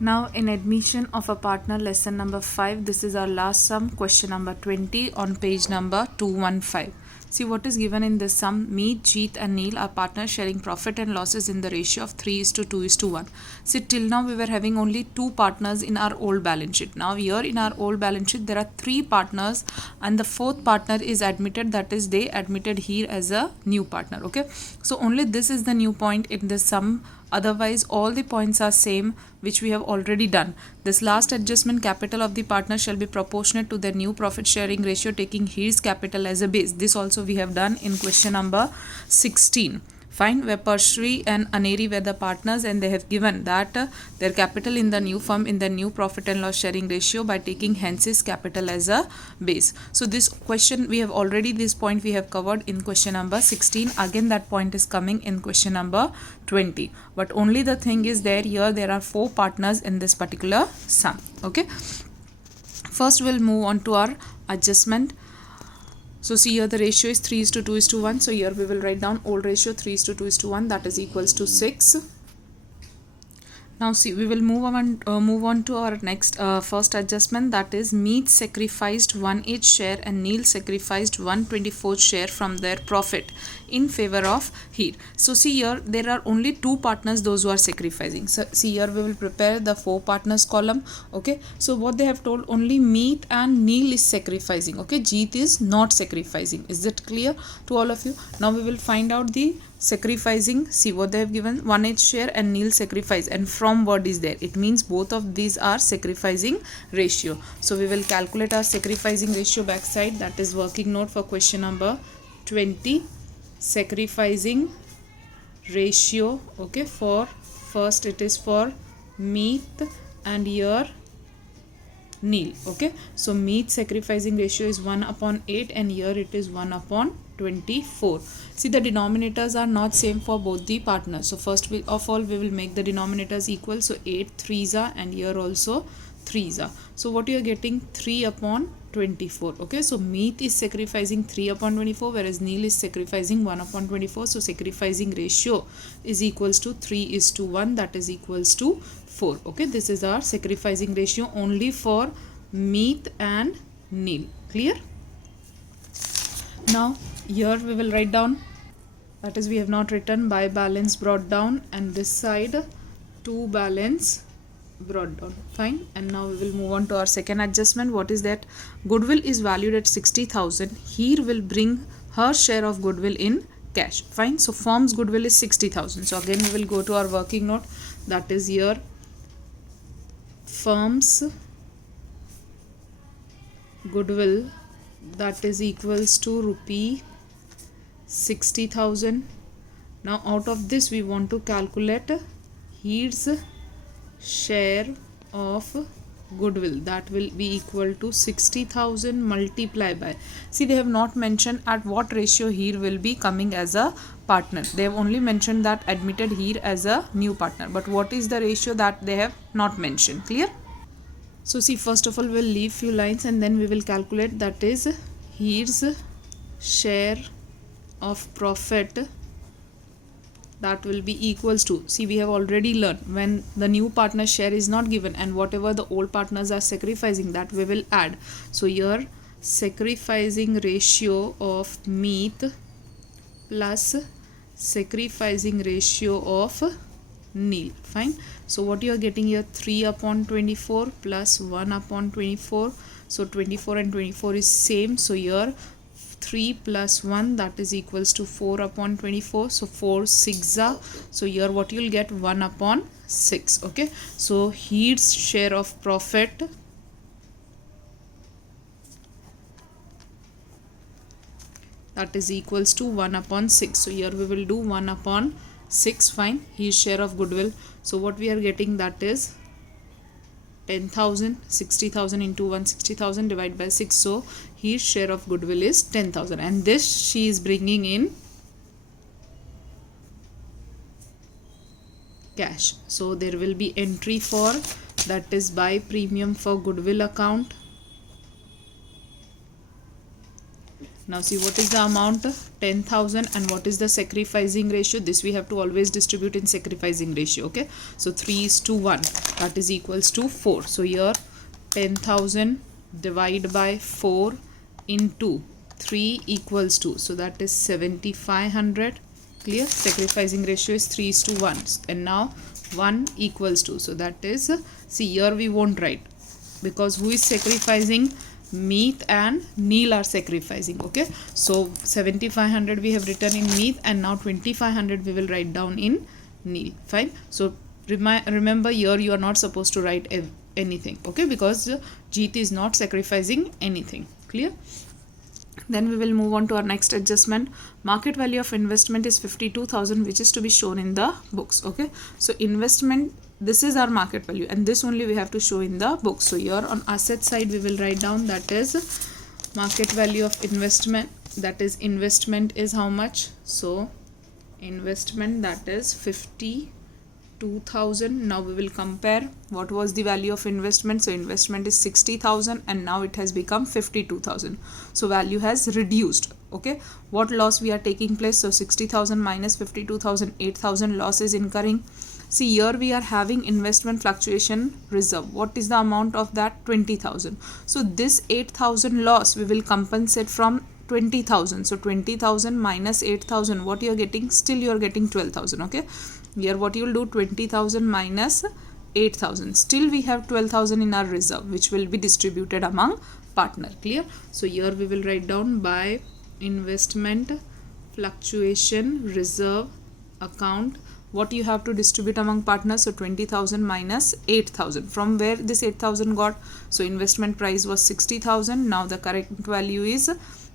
Now in admission of a partner, lesson number 5, this is our last sum, question number 20 on page number 215. See what is given in this sum. Meet, Jeet and Neil are partners sharing profit and losses in the ratio of 3:2:1. See, till now we were having only 2 partners in our old balance sheet. Now here in our old balance sheet there are 3 partners and the 4th partner is admitted, that is they admitted here as a new partner. Okay, so only this is the new point in this sum. Otherwise all the points are same which we have already done. This last adjustment, capital of the partner shall be proportionate to their new profit sharing ratio, taking his capital as a base. This also we have done in question number 16. Fine, where Pershri and Aneri were the partners and they have given that their capital in the new firm in the new profit and loss sharing ratio by taking hence's capital as a base. So this question we have already, this point we have covered in question number 16. Again that point is coming in question number 20. But only the thing is there are 4 partners in this particular sum. Okay. First we'll move on to our adjustment. So see here the ratio is 3:2:1. So here we will write down old ratio 3:2:1, that is equals to 6. Now see, we will move on to our next first adjustment, that is Meet sacrificed 1 each share and Neil sacrificed 1/24 share from their profit in favor of Heer. So see here there are only 2 partners, those who are sacrificing. So see here we will prepare the 4 partners column. Okay, so what they have told, only Meet and Neil is sacrificing. Okay, Jeet is not sacrificing. Is it clear to all of you? Now we will find out the sacrificing. See what they have given, 1 each share and Neil sacrifice, and from word is there, it means both of these are sacrificing ratio. So we will calculate our sacrificing ratio backside, that is working note for question number 20. Sacrificing ratio, okay, for first it is for Meet and here Neil. Okay, so Meet sacrificing ratio is 1/8 and here it is 1/24. See, the denominators are not same for both the partners. So first of all we will make the denominators equal. So 8 3s are and here also 3s are. So what you are getting, 3/24. Okay, so Meet is sacrificing 3/24 whereas Neil is sacrificing 1/24. So sacrificing ratio is equals to 3:1, that is equals to 4. Okay, this is our sacrificing ratio only for Meet and Neil. Clear? Now here we will write down, that is we have not written by balance brought down, and this side to balance brought down. Fine, and now we will move on to our second adjustment. What is that? Goodwill is valued at 60,000. Here will bring her share of goodwill in cash. Fine, so firm's goodwill is 60,000. So again we will go to our working note, that is here firm's goodwill, that is equals to rupee 60,000. Now out of this we want to calculate his share of goodwill, that will be equal to 60,000 multiplied by, see they have not mentioned at what ratio here will be coming as a partner. They have only mentioned that admitted here as a new partner, but what is the ratio, that they have not mentioned. Clear? So see, first of all we will leave few lines and then we will calculate, that is his share of profit, that will be equals to, see we have already learned when the new partner share is not given and whatever the old partners are sacrificing, that we will add. So here sacrificing ratio of Meet plus sacrificing ratio of Neil. Fine, so what you are getting here, 3/24 plus 1/24. So 24 and 24 is same, so here 3 plus 1, that is equals to 4/24. So 4 6 are, so here what you will get, 1/6. Okay, so his share of profit, that is equals to 1/6. So here we will do 1/6. Fine, his share of goodwill, so what we are getting, that is 10,000. 60,000 into 160,000 divided by 6. So his share of goodwill is 10,000 and this she is bringing in cash. So there will be entry for, that is buy premium for goodwill account, Now see what is the amount, 10,000, and what is the sacrificing ratio. This we have to always distribute in sacrificing ratio. Okay, so 3:1, that is equals to 4. So here 10,000 divided by 4 into 3 equals 2, so that is 7,500. Clear? Sacrificing ratio is 3:1, and now 1 equals 2, so that is, see here we won't write because who is sacrificing? Meet and Neil are sacrificing. Okay, so 7,500 we have written in Meet, and now 2,500 we will write down in Neil. Fine. So remember here you are not supposed to write anything. Okay, because Jeet is not sacrificing anything. Clear? Then we will move on to our next adjustment. Market value of investment is 52,000, which is to be shown in the books. Okay, so investment, this is our market value, and this only we have to show in the books. So here on asset side we will write down that is market value of investment, that is investment is how much? So investment, that is 52,000. Now we will compare what was the value of investment. So investment is 60,000 and now it has become 52,000. So value has reduced. Okay, what loss we are taking place? So 60,000 minus 52,000, 8,000 loss is incurring. See here we are having investment fluctuation reserve. What is the amount of that? 20,000. So this 8,000 loss we will compensate from 20,000. So 20,000 minus 8,000, what you are getting? Still you are getting 12,000. Okay, here what you will do? 20,000 minus 8,000. Still we have 12,000 in our reserve, which will be distributed among partner. Clear? So here we will write down by investment fluctuation reserve account, what you have to distribute among partners. So 20,000 minus 8,000. From where this 8,000 got? So investment price was 60,000. Now the current value is,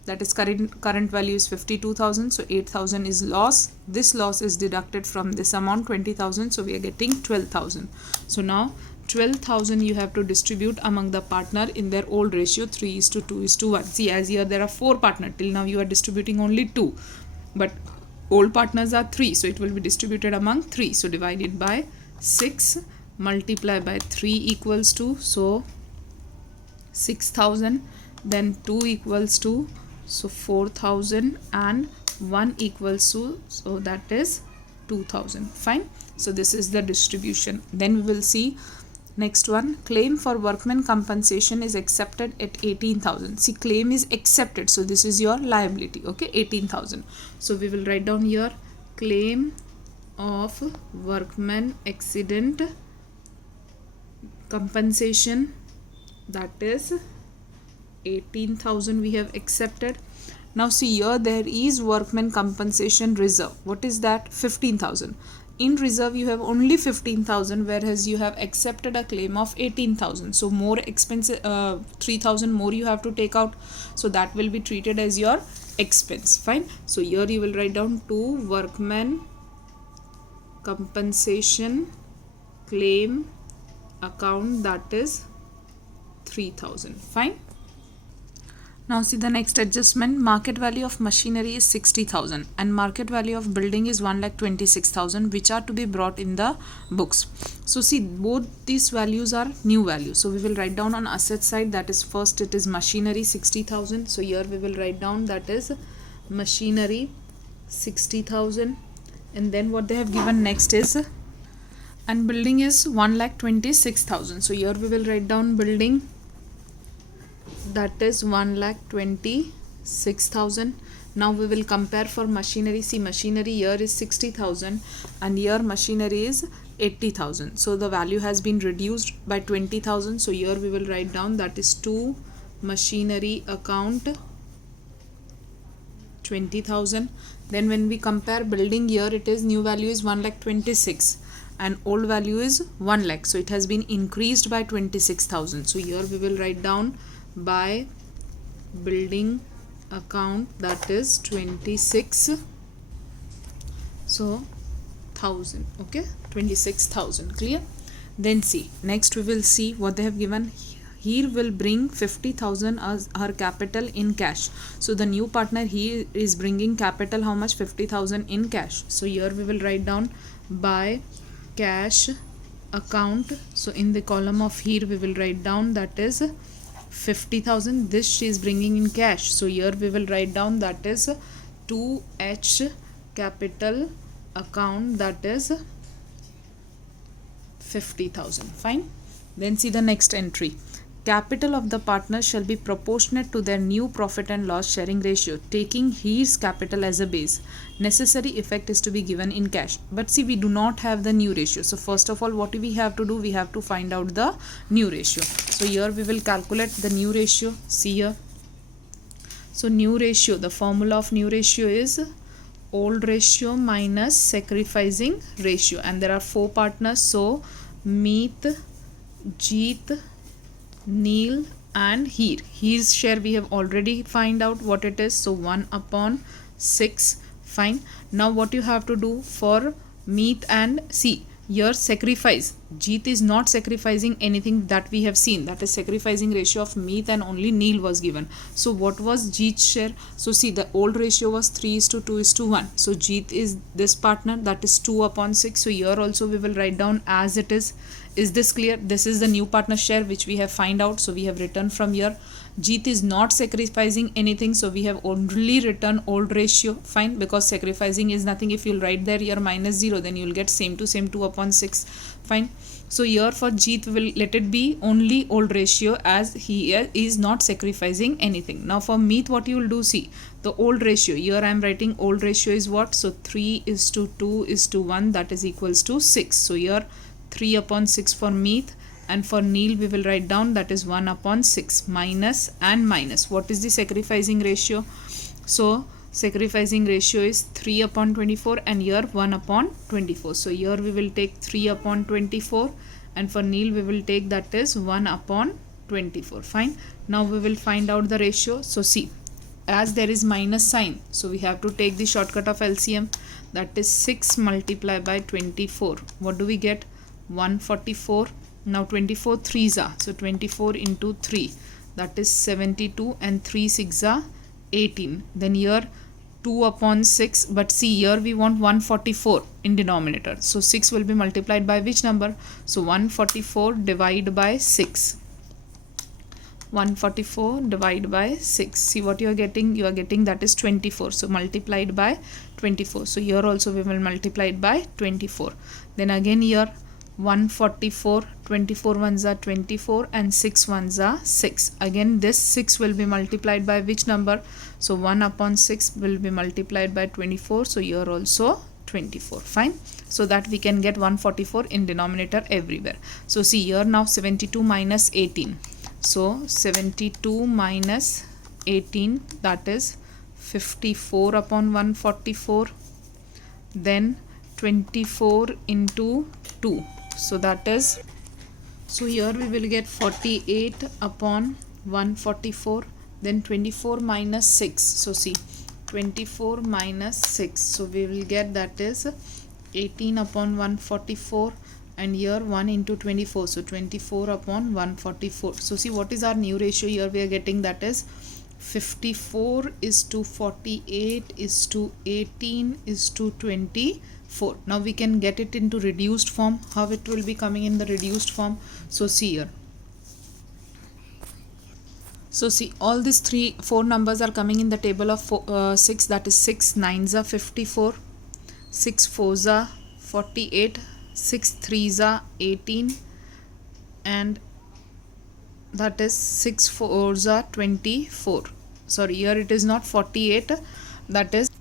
that is current value is 52,000. So 8,000 is loss. This loss is deducted from this amount 20,000. So we are getting 12,000. So now 12,000 you have to distribute among the partner in their old ratio 3:2:1. See, as here there are 4 partners. Till now you are distributing only 2. But old partners are 3, so it will be distributed among 3. So divided by 6, multiply by 3 equals to, so 6,000, then 2 equals to, so 4,000, and 1 equals to, so that is 2,000. Fine. So this is the distribution. Then we will see next one. Claim for workman compensation is accepted at 18,000. See, claim is accepted, so this is your liability. Okay, 18,000. So we will write down here claim of workman accident compensation, that is 18,000 we have accepted. Now see here there is workman compensation reserve. What is that? 15,000. In reserve you have only 15,000, whereas you have accepted a claim of 18,000. So more expensive, 3,000 more you have to take out. So that will be treated as your expense. Fine. So here you will write down to workman compensation claim account, that is 3,000. Fine. Now see the next adjustment. Market value of machinery is 60,000 and market value of building is 1,26,000, which are to be brought in the books. So see, both these values are new values. So we will write down on asset side, that is first it is machinery 60,000. So here we will write down that is machinery 60,000, and then what they have given next is, and building is 1,26,000. So here we will write down building, that is 1,26,000. Now we will compare for machinery. See, machinery here is 60,000 and here machinery is 80,000. So the value has been reduced by 20,000. So here we will write down that is to machinery account 20,000. Then when we compare building, here it is new value is 1,26,000 and old value is 1 lakh. So it has been increased by 26,000. So here we will write down by building account, that is 26, so 1,000. Okay, 26,000. Clear? Then see, next we will see what they have given. Here will bring 50,000 as her capital in cash. So the new partner, he is bringing capital how much? 50,000 in cash. So here we will write down by cash account. So in the column of here we will write down that is 50,000. This she is bringing in cash. So here we will write down that is 2H capital account, that is 50,000. Fine. Then see the next entry. Capital of the partner shall be proportionate to their new profit and loss sharing ratio, taking his capital as a base. Necessary effect is to be given in cash. But see, we do not have the new ratio. So first of all, what we have to do? We have to find out the new ratio. So here we will calculate the new ratio. See here. So new ratio, the formula of new ratio is old ratio minus sacrificing ratio. And there are 4 partners. So Meet, Jeet, Neil and Heer. Heer's share we have already find out what it is. So 1 upon 6. Fine. Now what you have to do for Meet and see here sacrifice. Jeet is not sacrificing anything that we have seen. That is sacrificing ratio of Meet and only Neil was given. So what was Jeet's share? So see, the old ratio was 3:2:1. So Jeet is this partner, that is 2 upon 6. So here also we will write down as it is. Is this clear? This is the new partner share which we have find out. So we have written from here. Jeet is not sacrificing anything. So we have only written old ratio. Fine. Because sacrificing is nothing. If you'll write there here minus 0, then you'll get same to same 2 upon 6. Fine. So here for Jeet we will let it be only old ratio as he is not sacrificing anything. Now for Meet, what you will do? See, the old ratio. Here I am writing old ratio is what? So 3:2:1, that is equals to 6. So here 3 upon 6 for Meet, and for Neil we will write down that is 1 upon 6 minus and minus. What is the sacrificing ratio? So sacrificing ratio is 3 upon 24 and here 1 upon 24. So here we will take 3 upon 24 and for Neil we will take that is 1 upon 24. Fine. Now we will find out the ratio. So see, as there is minus sign, so we have to take the shortcut of LCM, that is 6 multiplied by 24. What do we get? 144. Now 24 3s are, so 24 into 3, that is 72 and 3 6 are 18. Then here 2 upon 6, but see here we want 144 in denominator. So 6 will be multiplied by which number? So 144 divided by 6. 144 divided by 6. See what you are getting? You are getting that is 24. So multiplied by 24. So here also we will multiply it by 24. Then again here 144, 24 ones are 24 and 6 ones are 6. Again this 6 will be multiplied by which number? So 1 upon 6 will be multiplied by 24. So here also 24. Fine. So that we can get 144 in denominator everywhere. So see here now 72 minus 18. So 72 minus 18, that is 54 upon 144. Then 24 into 2. So that is, so here we will get 48 upon 144. Then 24 minus 6. So see, 24 minus 6. So we will get that is 18 upon 144. And here 1 into 24. So 24 upon 144. So see what is our new ratio here? We are getting that is 54 is to 48 is to 18 is to 24. Now we can get it into reduced form. How it will be coming in the reduced form? So see here. So see, all these 4 numbers are coming in the table of 6. That is 6 9s are 54, 6 4s are 48, 6 3s are 18, and that is 6 4s are 24. Sorry, here it is not 48, that is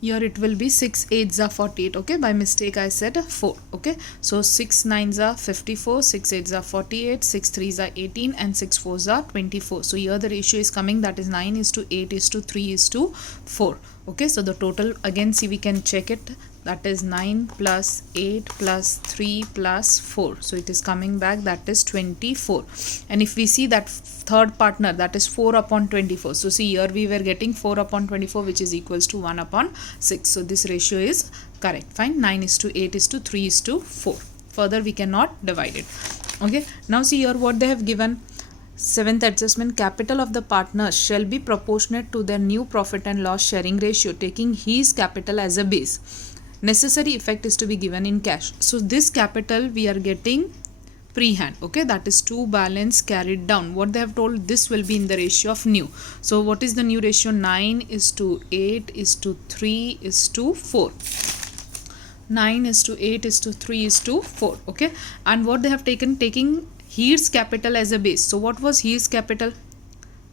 here it will be 6 8s are 48. Okay, by mistake I said 4. Okay, so 6 9s are 54, 6 8s are 48, 6 3s are 18 and 6 4s are 24. So here the ratio is coming, that is 9 is to 8 is to 3 is to 4. Okay, so the total again, see, we can check it, that is 9 plus 8 plus 3 plus 4. So it is coming back, that is 24. And if we see that third partner, that is 4 upon 24. So see here we were getting 4 upon 24, which is equals to 1 upon 6. So this ratio is correct. Fine. 9 is to 8 is to 3 is to 4. Further we cannot divide it. Okay. Now see here what they have given. Seventh adjustment, capital of the partners shall be proportionate to their new profit and loss sharing ratio, taking his capital as a base. Necessary effect is to be given in cash. So this capital we are getting pre-hand. Okay, that is 2 balance carried down. What they have told, this will be in the ratio of new. So what is the new ratio? 9 is to 8 is to 3 is to 4. 9 is to 8 is to 3 is to 4. Okay, and what they have taking Here's capital as a base. So what was Here's capital?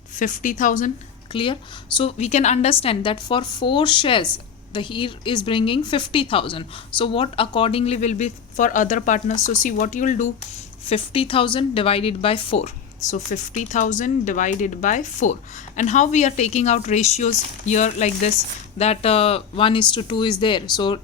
50,000. Clear? So we can understand that for 4 shares the here is bringing 50,000. So what accordingly will be for other partners? So see what you will do, 50,000 divided by 4. So 50,000 divided by 4. And how we are taking out ratios here like this, that 1 is to 2 is there. So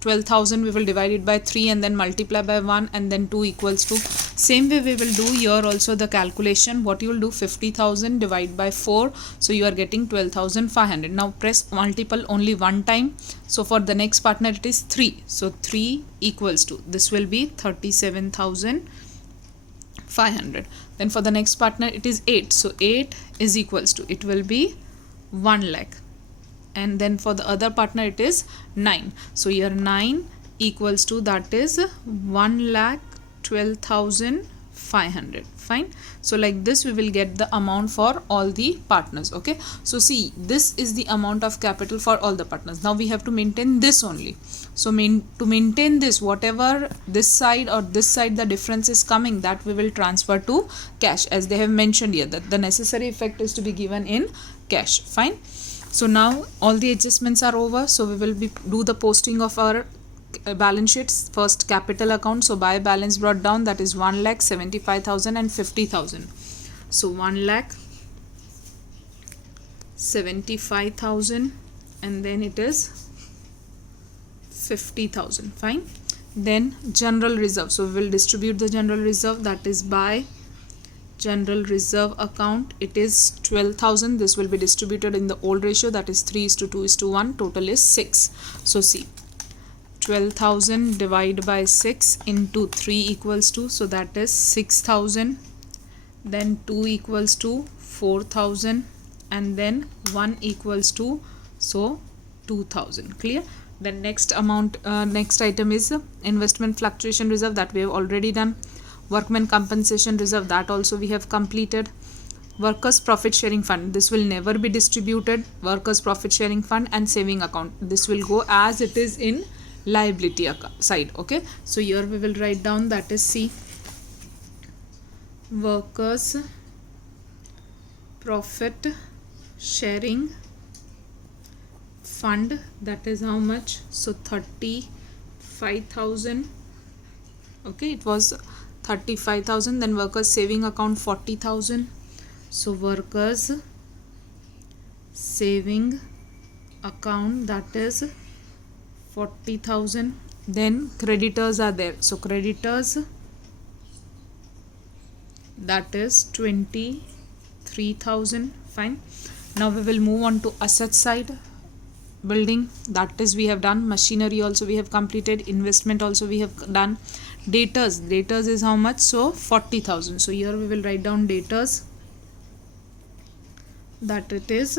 12,000 we will divide it by 3 and then multiply by 1 and then 2 equals to. Same way we will do here also the calculation. What you will do, 50,000 divided by 4. So you are getting 12,500. Now press multiple only one time. So for the next partner it is 3. So 3 equals to, this will be 37,500. Then for the next partner it is 8. So 8 is equals to, it will be 1 lakh. And then for the other partner it is 9. So here 9 equals to, that is 1,12,500. Fine. So like this we will get the amount for all the partners. Okay, so see, this is the amount of capital for all the partners. Now we have to maintain this only. So to maintain this, whatever this side or this side the difference is coming, that we will transfer to cash, as they have mentioned here that the necessary effect is to be given in cash. Fine. So now all the adjustments are over. So we will do the posting of our balance sheets. First capital account. So by balance brought down, that is 1,75,000 and 50,000. So 1,75,000 and then it is 50,000. Fine. Then general reserve. So we will distribute the general reserve, that is by general reserve account. It is 12,000. This will be distributed in the old ratio, that is 3 is to 2 is to 1. Total is 6. So see, 12,000 divided by 6 into 3 equals to, so that is 6,000. Then 2 equals to 4,000 and then 1 equals to, so 2,000. Clear? Then next amount, next item is investment fluctuation reserve, that we have already done. Workmen compensation reserve, that also we have completed. Workers profit sharing fund, this will never be distributed. Workers profit sharing fund and saving account, this will go as it is in liability side. Okay, so here we will write down, that is C, workers profit sharing fund, that is how much? So 35,000. Okay, it was 35,000. Then workers saving account 40,000. So workers saving account, that is 40,000. Then creditors are there. So creditors, that is 23,000. Fine. Now we will move on to asset side. Building, that is we have done. Machinery also we have completed. Investment also we have done. Debtors is how much? So 40,000. So here we will write down debtors, that it is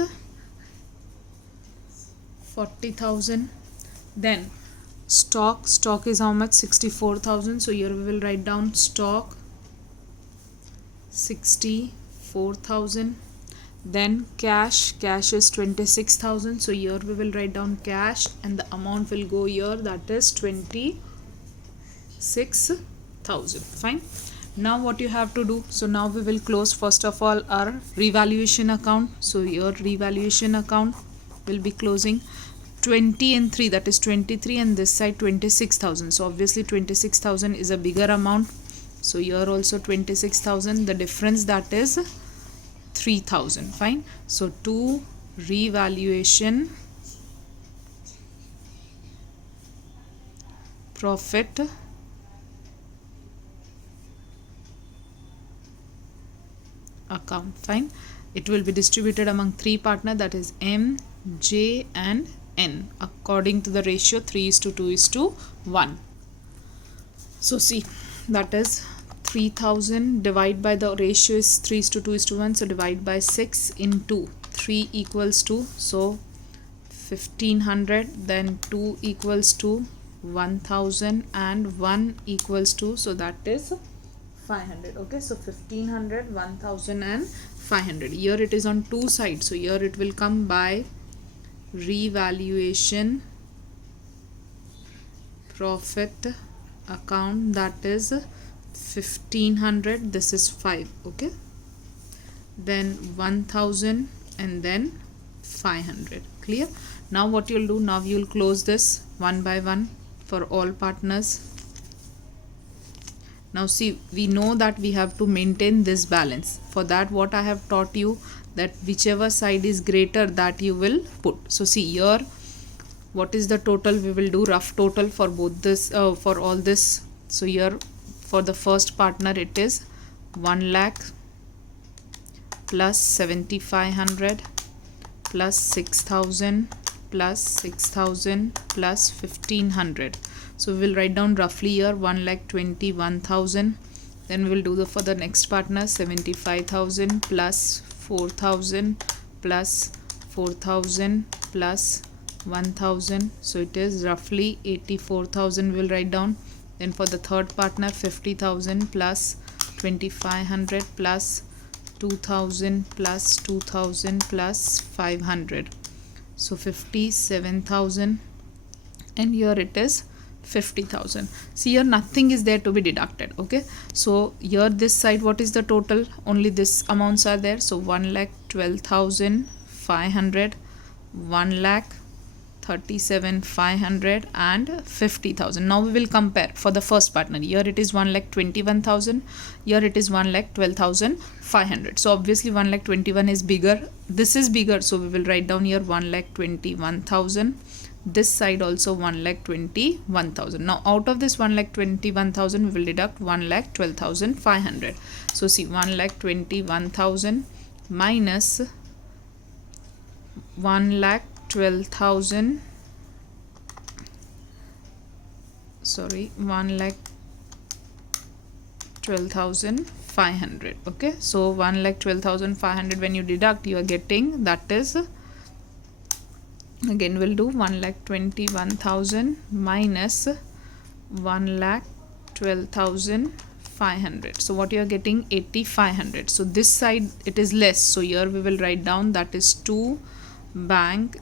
40,000. Then stock is how much? 64,000. So here we will write down stock 64,000. Then cash is 26,000. So here we will write down cash and the amount will go here, that is 26,000. Fine. Now what you have to do, so now we will close first of all our revaluation account. So your revaluation account will be closing 20 and 3, that is 23, and this side 26,000. So obviously 26,000 is a bigger amount. So here also 26,000, the difference, that is 3,000. Fine. So to revaluation profit account. Fine. It will be distributed among 3 partners, that is M, J and N, according to the ratio 3 is to 2 is to 1. So see, that is 3,000 divided by the ratio is 3 is to 2 is to 1. So divide by 6 into 3 equals to, so 1,500. Then 2 equals to 1,000 and 1 equals to, so that is 500. Okay, so 1500, 1000 and 500. Here it is on two sides, so here it will come by revaluation profit account, that is 1500, this is 5. Okay, then 1000 and then 500. Clear? Now what you'll do, now you'll close this one by one for all partners. Now see, we know that we have to maintain this balance. For that, what I have taught you, that whichever side is greater, that you will put. So see here, what is the total? We will do rough total for both this, for all this. So here for the first partner it is 1 lakh plus 7500 plus 6000 plus 6000 plus 1500. So we will write down roughly here 1,21,000. Then we will do the for the next partner 75,000 plus 4,000 plus 4,000 plus 1,000. So it is roughly 84,000 we will write down. Then for the third partner 50,000 plus 2,500 plus 2,000 plus 2,000 plus 500. So 57,000, and here it is 50,000. See here nothing is there to be deducted. Okay, so here this side what is the total? Only this amounts are there. So 1,12,500, 1,37,500 and 50,000. Now we will compare for the first partner. Here it is 1,21,000, here it is 1,12,500. So obviously 1,21,000 is bigger, this is bigger, so we will write down here 1,21,000. This side also 1,21,000. Now out of this 1,21,000 we will deduct 1,12,500. So see, 1,21,000 minus 1,12,000, sorry, 1,12,500. Okay, so 1,12,500 when you deduct, you are getting, that is, again we'll do 1,21,000 minus 1,12,500. So what you are getting? 8,500. So this side it is less, so here we will write down, that is to bank,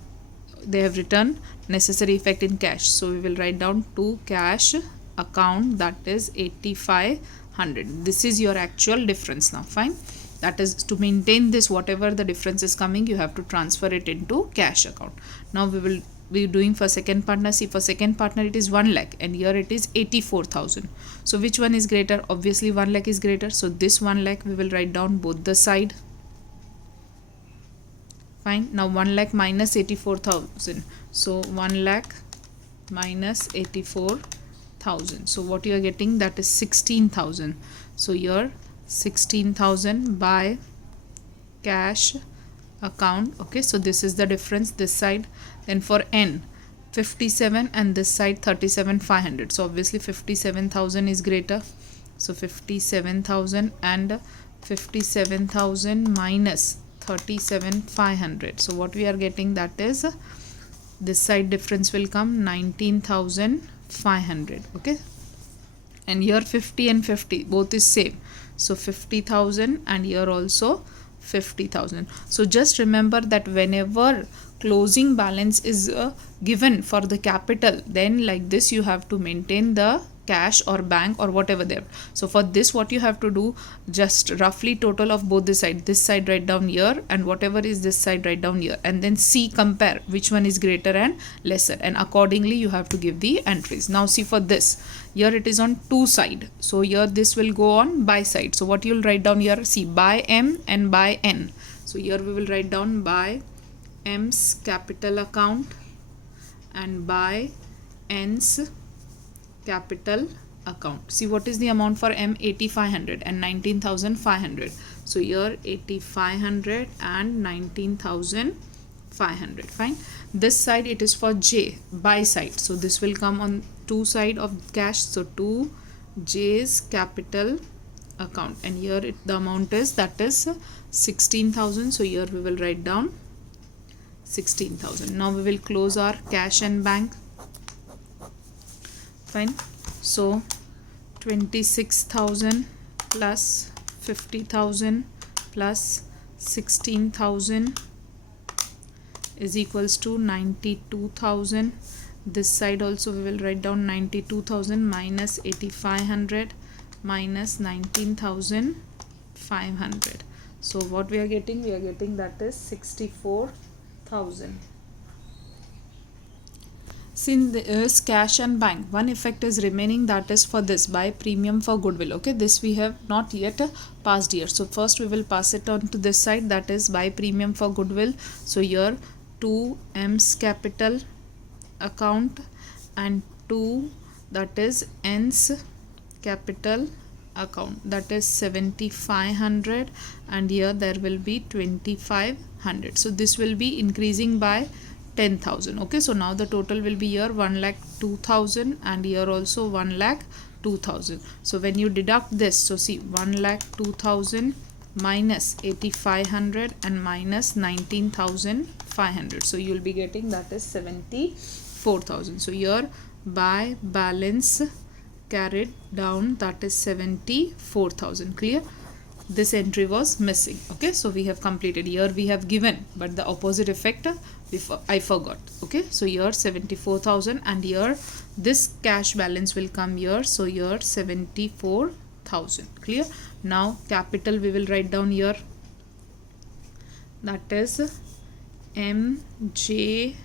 they have written necessary effect in cash, so we will write down to cash account, that is 8,500. This is your actual difference. Now fine, that is to maintain this, whatever the difference is coming, you have to transfer it into cash account. Now we will be doing for second partner. See, for second partner it is 1 lakh and here it is 84,000. So which one is greater? Obviously 1 lakh is greater, so this 1 lakh we will write down both the side. Fine. Now 1 lakh minus 84,000. So 1 lakh minus 84,000. So what you are getting? That is 16,000. So here 16,000 by cash account. Okay, so this is the difference this side. Then for N 57 and this side 37,500. So obviously 57,000 is greater. So 57,000 and 57,000 minus 37,500. So what we are getting, that is, this side difference will come 19,500. Okay, and here 50 and 50 both is same, so 50,000 and here also 50,000. So just remember that whenever closing balance is given for the capital, then like this you have to maintain the cash or bank or whatever there. So for this what you have to do, just roughly total of both the side, this side write down here and whatever is this side write down here, and then see, compare which one is greater and lesser, and accordingly you have to give the entries. Now see, for this, here it is on two side, so here this will go on by side. So what you will write down here, see, by M and by N. So here we will write down by M's capital account and by N's capital account. See, what is the amount for M? 8,500 and 19,500. So here 8,500 and 19,500. Fine. This side it is for J, by side. So this will come on two side of cash. So to J's capital account, and here the amount is, that is 16,000. So here we will write down 16,000. Now we will close our cash and bank. Fine. So 26,000 plus 50,000 plus 16,000 is equals to 92,000. This side also we will write down 92,000 minus 8,500 minus 19,500. So what we are getting? We are getting that is 64,000. Since there is cash and bank, one effect is remaining, that is for this buy premium for goodwill. Okay, this we have not yet passed here. So first we will pass it on to this side, that is buy premium for goodwill. So here 2 M's capital account and 2 that is N's capital account, that is 7,500, and here there will be 2,500. So this will be increasing by 10,000. Okay, so now the total will be here 1,02,000 and here also 1,02,000. So when you deduct this, so see 1,02,000 minus 8,500 and minus 19,500. So you will be getting that is 74,000. So here by balance carried down, that is 74,000. Clear? This entry was missing. Okay, so we have completed. Here we have given, but the opposite effect I forgot. Okay, so here 74,000 and here this cash balance will come here. So here 74,000. Clear? Now capital we will write down here, that is MJNH.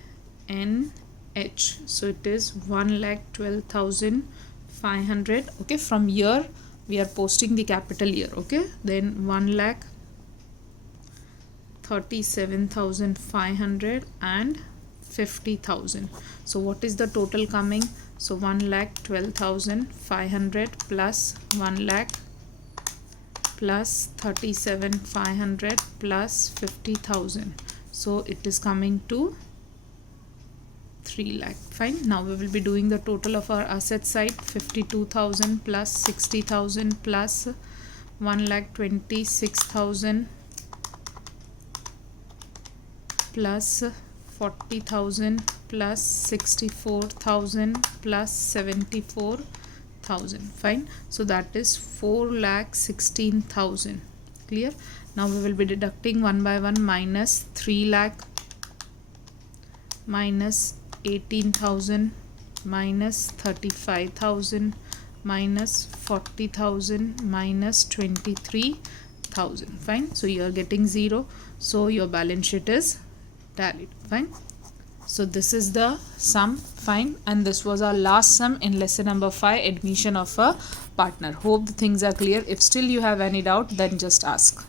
So it is 1,12,500. Okay, from here we are posting the capital here. Okay, then 1,37,500 and 50,000. So what is the total coming? So 1,12,500 plus 1 lakh plus 37,500 plus 50,000. So it is coming to 3 lakh. Fine. Now we will be doing the total of our asset side. 52,000 plus 60,000 plus 1,26,000 plus 40,000 plus 64,000 plus 74,000. Fine. So that is 4,16,000. Clear? Now we will be deducting one by one. Minus 3 lakh minus 18,000 minus 35,000 minus 40,000 minus 23,000. Fine. So you are getting 0. So your balance sheet is tallied. Fine. So this is the sum. Fine. And this was our last sum in lesson number 5, admission of a partner. Hope the things are clear. If still you have any doubt, then just ask.